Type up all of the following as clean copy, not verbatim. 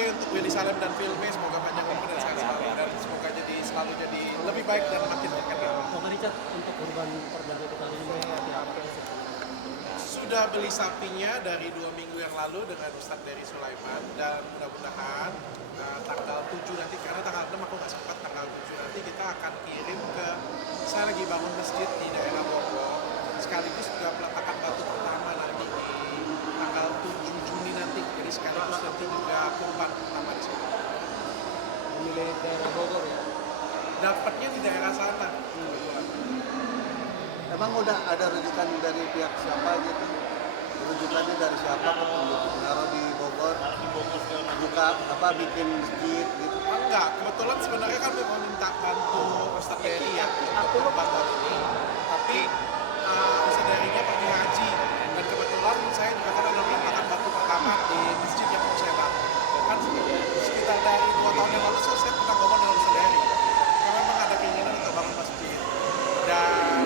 deh untuk Willy Salim dan Filmi, semoga panjang umur dan sehat selalu, dan semoga selalu jadi lebih baik dan makin terkenal. Pak Richard, untuk kurban perdana kita ini seperti apa sih? Sudah beli sapinya dari 2 minggu yang lalu dengan Ustadz Dery Sulaiman, dan mudah-mudahan tanggal 7 nanti, karena tanggal 6 aku nggak sempat, tanggal 7 nanti kita akan kirim ke, saya lagi bangun masjid di daerah Bogor, sekaligus juga peletakan batu pertama nanti di tanggal 7 Juni nanti, jadi sekaligus nanti juga kurban pertama di sini. Memilih daerah Bogor ya? Dapatnya di daerah sana. Emang udah ada rujukan dari pihak siapa gitu? Rujukannya dari siapa untuk naruh di Bogor? Buka apa bikin masjid gitu? Enggak, kebetulan sebenarnya kan memang minta bantu Ustadz Dery ya untuk bantuan ini, tapi Ustadz Dery-nya pergi haji, dan kebetulan saya juga kan ada peletakan batu pertama di masjid yang mau saya bangun. Kan sekitar dari 2 tahun yang lalu saya pernah ngomong dengan Ustadz Dery, karena memang ada keinginan untuk bangun masjid, dan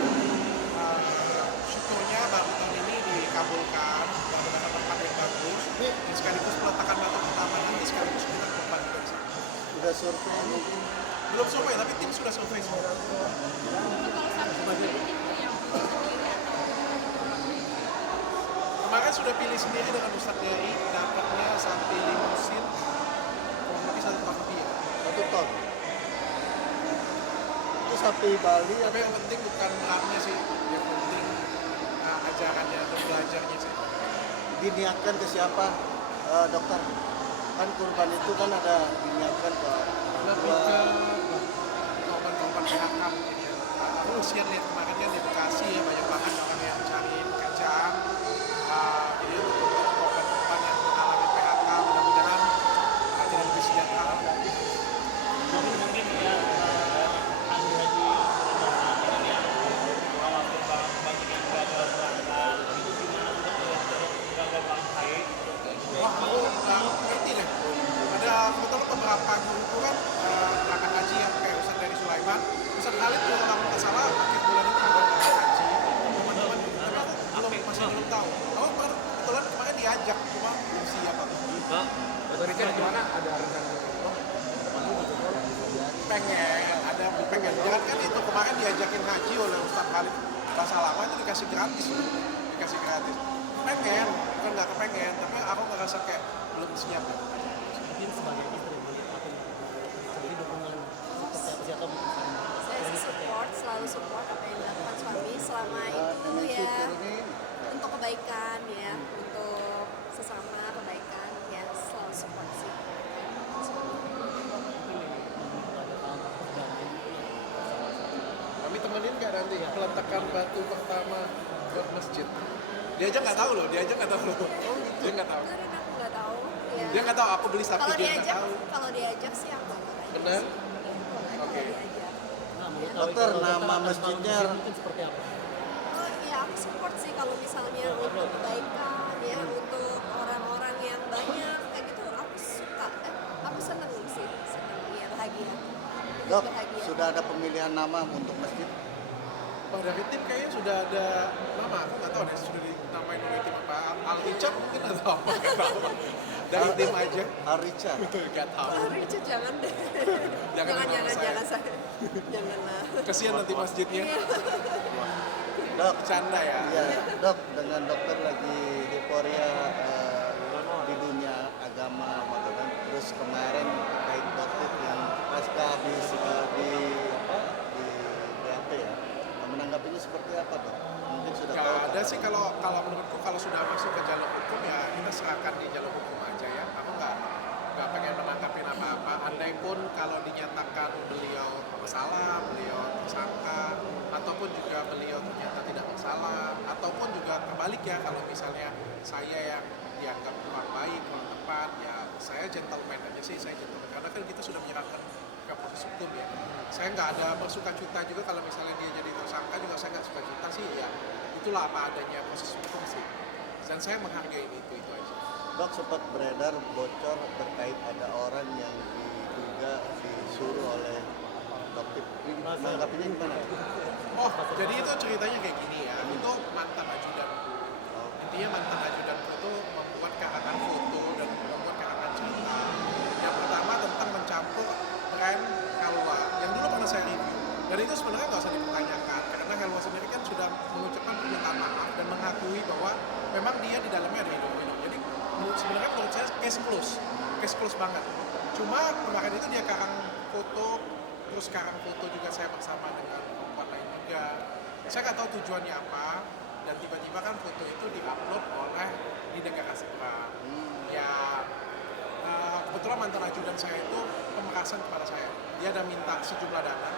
syukurnya baru tahun ini dikabulkan, mendapatkan tempat yang bagus, dan sekaligus peletakan batu pertama nanti sekaligus kita kurban juga di sana. Udah survei mungkin? Belum survei, tapi tim sudah survei semua. Kemarin sudah pilih sendiri dengan Ustadz Dery, dapatnya sapi limusin kurang lebih 1 ton lebih ya. 1 ton. Itu sapi Bali Tapi yang penting bukan beratnya sih, yang penting ajarannya atau belajarnya sih. diniatkan ke siapa, dokter? Kan kurban itu kan ada diniatkan ke Lebih ke korban-korban PHK mungkin ya. Aku usian lihat kemarin kan di Bekasi ya, banyak banget orang yang cari pekerjaan. Jadi untuk korban-korban yang mengalami PHK, mudah-mudahan jadi lebih sejahtera. Mungkin ya haji bagi yang gagal berangkat itu gimana untuk gagal berangkat? Wah, aku nggak ngerti deh. Ada kebetulan beberapa guruku kan berangkat haji yang kayak Ustadz Dery Sulaiman, Ustadz Khalid juga kalau nggak salah akhir bulan ini juga berangkat haji. Teman-teman, tapi aku masih belum tahu. Aku kebetulan kemarin diajak, cuma belum siap aku. Pak Richard gimana? Ada rencana Pengen. Jangan kan itu kemarin diajakin haji oleh Ustadz Khalid Basalamah itu dikasih gratis. Pengen, bukan nggak kepengen, tapi aku ngerasa kayak belum siap. mungkin sebagai istri melihat apa yang jadi dukungan seperti apa sih atau Saya sih selalu support apa yang dilakukan suami selama itu ya untuk kebaikan ya, untuk sesama kebaikan ya, selalu support sih. Kami temenin nggak nanti peletakan batu pertama buat masjid? Dia aja nggak tahu loh. Dia nggak tahu. Beneran aku nggak tahu ya. Dia nggak tahu aku beli sapi, Kalau dia nggak diajak, tahu. kalau diajak sih aku ikut aja. Bener? sih. Boleh Oke. kalau diajak. Nah, menurut Dokter, kalau nama ada masjidnya mungkin seperti apa? Oh iya, aku support sih kalau misalnya untuk kebaikan ya, untuk orang-orang yang banyak kayak gitu, aku suka. Aku seneng sih, ya, bahagia. Dok, Bahagia. sudah ada pemilihan nama untuk masjid? Wah, dari tim kayaknya sudah ada nama, aku nggak tahu deh sudah dinamain oleh tim apa. Al-Hijab mungkin atau apa, nggak tahu. Dari tim aja. Arica. Nggak tahu. Oh, Richard jangan deh. Jangan nama saya. jangan saya. Janganlah. Kesian nanti masjidnya. Iya. Dok, Bercanda ya. iya, dok, dengan dokter lagi euforia di dunia agama, gitu kan. Terus kemarin terkait dokter yang pasca habis di BAP ya, menanggapinya seperti apa dok? Mungkin sudah Nggak tahu. ada sih, kalau menurutku kalau sudah masuk ke jalur hukum ya kita serahkan di jalur hukum aja ya. Aku nggak pengen menangkapin apa-apa. Andai pun kalau dinyatakan beliau bersalah, beliau tersangka, ataupun juga beliau ternyata tidak bersalah, ataupun juga terbalik ya, kalau misalnya saya yang dianggap kurang baik, kurang tepat, ya saya gentleman aja sih, karena kan kita sudah menyerahkan ke proses hukum ya. Saya nggak ada bersuka cita juga kalau misalnya dia jadi tersangka, juga saya nggak suka cita sih ya. Itulah apa adanya proses hukum sih. Dan saya menghargai itu aja. Dok, sempat beredar bocor terkait ada orang yang diduga disuruh oleh dokter. Menanggapinya gimana? Oh, jadi itu ceritanya kayak gini ya. Itu mantan ajudanku. Intinya mantan ajudanku itu membuat karangan foto dan membuat karangan cerita sebenarnya menurut saya case close banget. Cuma kemarin itu dia karang foto, terus karang foto juga saya bersama dengan perempuan lain juga. Saya nggak tahu tujuannya apa, dan tiba-tiba kan foto itu diupload oleh di negara seberang. Ya kebetulan mantan ajudan saya itu pemerasan kepada saya. Dia ada minta sejumlah dana.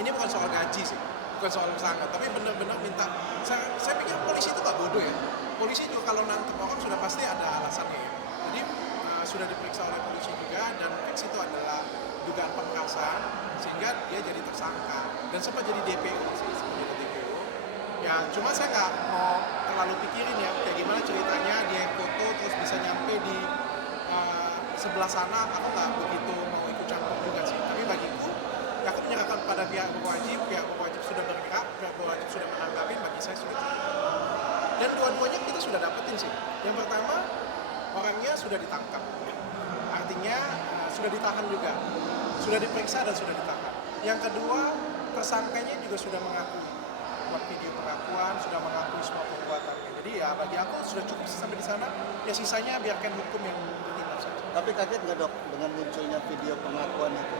Ini bukan soal gaji sih, bukan soal sangat, tapi benar-benar minta. Saya pikir polisi itu nggak bodoh ya. Polisi juga kalau nangkep orang sudah pasti ada alasannya ya. Jadi sudah diperiksa oleh polisi juga, dan X itu adalah dugaan pemerasan sehingga dia jadi tersangka dan sempat jadi DPO sih, sempat jadi DPO. Ya cuma saya nggak mau terlalu pikirin ya kayak gimana ceritanya dia foto terus bisa nyampe di sebelah sana. Aku nggak begitu mau ikut campur juga sih, tapi bagiku ya aku menyerahkan pada pihak berwajib sudah bergerak, pihak berwajib sudah menanggapi, bagi saya sudah cukup. Dan dua-duanya kita sudah dapetin sih. Yang pertama, orangnya sudah ditangkap, artinya sudah ditahan juga, sudah diperiksa dan sudah ditahan. Yang kedua, tersangkanya juga sudah mengakui, buat video pengakuan, sudah mengakui semua perbuatannya. Jadi ya bagi aku sudah cukup sampai di sana. Ya sisanya biarkan hukum yang bertindak saja. Tapi kaget nggak dok dengan munculnya video pengakuan itu?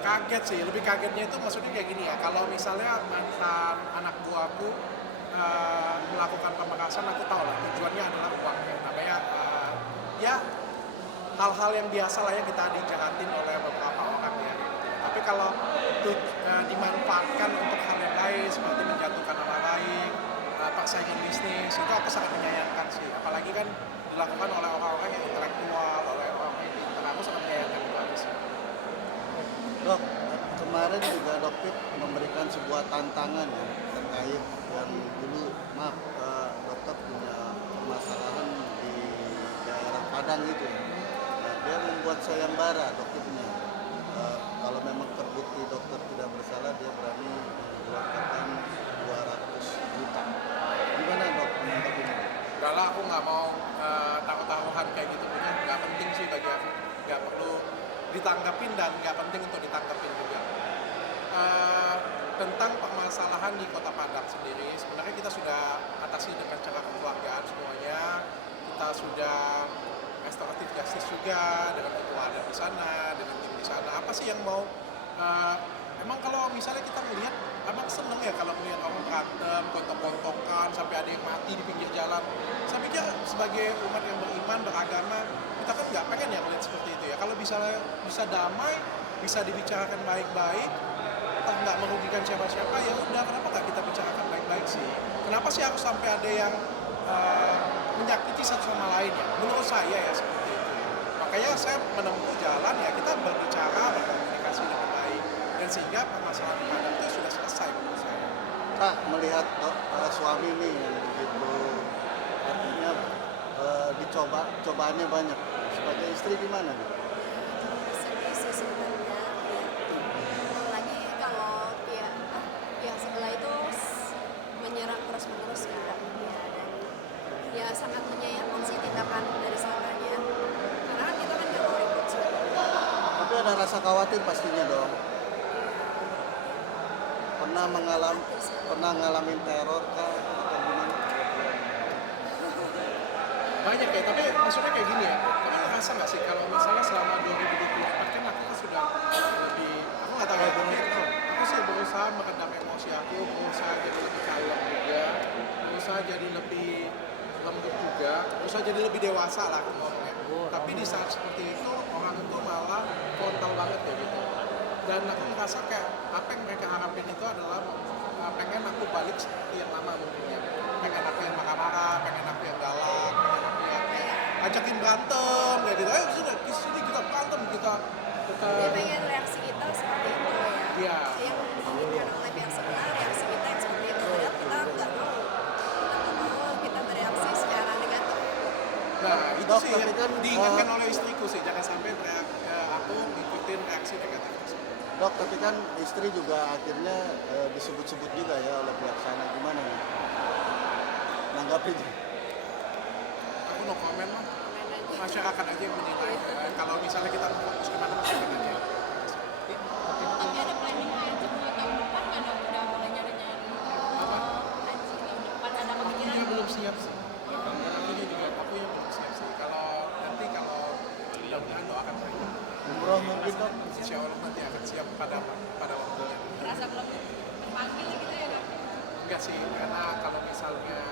Kaget sih, lebih kagetnya itu maksudnya kayak gini ya. Kalau misalnya mantan anak buahku melakukan pemerasan, aku tahu lah tujuannya adalah uang ya. Namanya ya hal-hal yang biasa lah ya, kita dijahatin oleh beberapa orang ya. Tapi kalau itu dimanfaatkan untuk hal yang lain seperti menjatuhkan orang lain, persaingan bisnis, itu aku sangat menyayangkan sih. Apalagi kan dilakukan oleh orang-orang yang intelektual, oleh orang-orang yang pintar. Aku sangat menyayangkan itu aja sih. Dok, kemarin juga Dokter memberikan sebuah tantangan ya terkait yang dulu, maaf, dokter punya permasalahan di daerah Padang itu. Nah, dia membuat sayembara dokternya. Kalau memang terbukti dokter tidak bersalah, dia berani mengeluarkan 200 juta. Gimana dok menanggapinya? Enggak lah, aku nggak mau taruh-taruhan kayak gitu punya. Nggak penting sih bagi aku. Nggak perlu ditanggapin dan nggak penting untuk ditanggapin juga. Tentang permasalahan di Kota Padang sendiri, sebenarnya kita sudah atasi dengan cara kekeluargaan semuanya. Kita sudah restoratif justice juga dengan ketua adat di sana, dengan tim di sana. Apa sih yang mau? Emang kalau misalnya kita melihat, abang seneng ya kalau melihat orang berantem, gontok-gontokan, sampai ada yang mati di pinggir jalan. Saya pikir sebagai umat yang beriman, beragama, kita kan nggak pengen ya melihat seperti itu ya. Kalau bisa damai, bisa dibicarakan baik-baik, toh nggak merugikan siapa-siapa, ya udah, kenapa nggak kita bicarakan baik-baik sih? Kenapa sih harus sampai ada yang menyakiti satu sama lain ya? Menurut saya ya seperti itu. Makanya saya menempuh jalan ya kita berbicara, berkomunikasi dengan baik, dan sehingga permasalahan Padang itu sudah selesai menurut saya. Pak, melihat suami ini yang begitu, artinya cobaannya banyak. Sebagai istri gimana nih? Sedih sih sebenarnya ya. Apalagi kalau pihak sebelah itu menyerang terus-menerus kan ya, dan ya sangat menyayangkan sih tindakan dari sananya, karena kan kita kan nggak mau ribut sih. Tapi ada rasa khawatir pastinya dong. Pernah ngalamin teror kah atau gimana? Banyak ya, tapi maksudnya kayak gini ya, kamu ngerasa nggak sih kalau misalnya selama 2024 kan aku sudah lebih, aku nggak tahu ya, aku sih berusaha meredam emosi aku, berusaha jadi lebih kalem juga, berusaha jadi lebih lembut juga, berusaha jadi lebih dewasa lah aku ngomongnya. Tapi di saat seperti itu, orang itu malah frontal banget ya gitu. Dan aku ngerasa kayak apa yang mereka harapin itu adalah pengen aku balik seperti yang lama mungkin ya. Pengen aku yang marah-marah, pengen aku yang galak, pengen aku yang ajakin berantem kayak gitu. Ayo sudah sini kita berantem, kita Dia pengen reaksi kita seperti itu ya. Iya. Yang diinginkan oleh pihak sebelah, reaksi kita yang seperti itu. Padahal kita nggak mau. Kita nggak mau kita bereaksi secara negatif. Nah itu Dok, sih tapi yang kan, diinginkan oleh istriku sih, jangan sampai aku ngikutin reaksi negatif tersebut. Dok, tapi kan istri juga akhirnya disebut-sebut juga ya oleh pihak sana. Gimana nih? Nanggapinnya? Aku no comment lah. Komen aja. Masyarakat aja yang menilai. Kalau misalnya kita fokus kemana masyarakat aja. Tapi ada planning haji buat tahun depan nggak dong? Udah mulai nyari-nyari haji tahun depan, ada Akunya kepikiran? belum siap sih. Akunya belum siap sih. mudah-mudahan doakan saja. Umroh mungkin dok. Insya Allah nanti akan siap pada waktunya. Merasa belum terpanggil gitu ya Kak? Enggak sih, karena kalau misalnya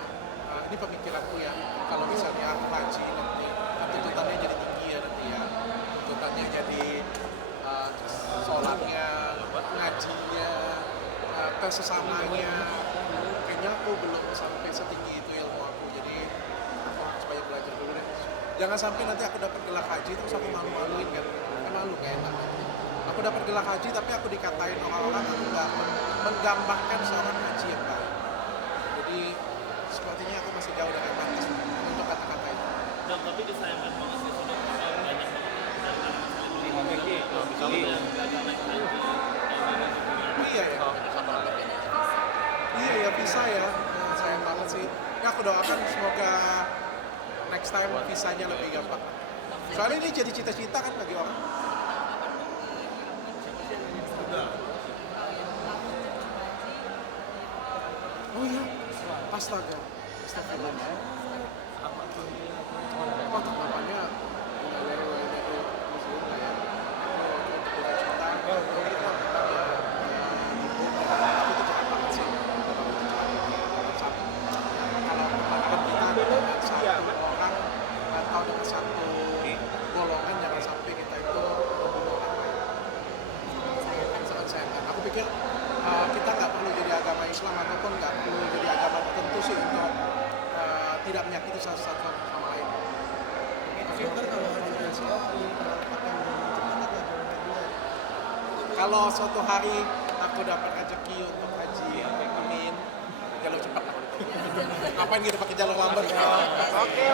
ini pemikiranku ya, kalau misalnya aku haji nanti tuntutannya jadi tinggi ya nanti ya, tuntutannya jadi sholatnya, ngajinya, kesesamanya, kayaknya aku belum sampai setinggi itu ilmu aku, jadi aku harus banyak belajar dulu deh. Jangan sampai nanti aku dapat gelar haji terus aku malu-maluin kan, malu gak enak. Aku dapat gelar haji tapi aku dikatain orang-orang aku nggak menggambarkan seorang haji yang baik. Jadi sepertinya aku masih jauh dari pantas untuk kata-kata itu. Dok, tapi disayangkan banget sih sudah banyak banget dari masalah beli yang gagal naik haji. Iya ya. Iya ya bisa ya. Sayang banget sih. Ya aku doakan semoga next time visanya lebih gampang. Soalnya ini jadi cita-cita kan bagi orang. Oh iya. Astaga. Astagfirullah. Oh, namanya golongan jangan sampai kita itu membunuh orang lain. Sangat sayangkan. Aku pikir kita nggak perlu jadi agama Islam ataupun nggak perlu jadi agama tertentu sih untuk tidak menyakiti satu sama lain. Kalau suatu hari aku dapat rezeki untuk haji, amin. Jalur cepat lah. Ngapain gitu pakai jalur lambat? Oke.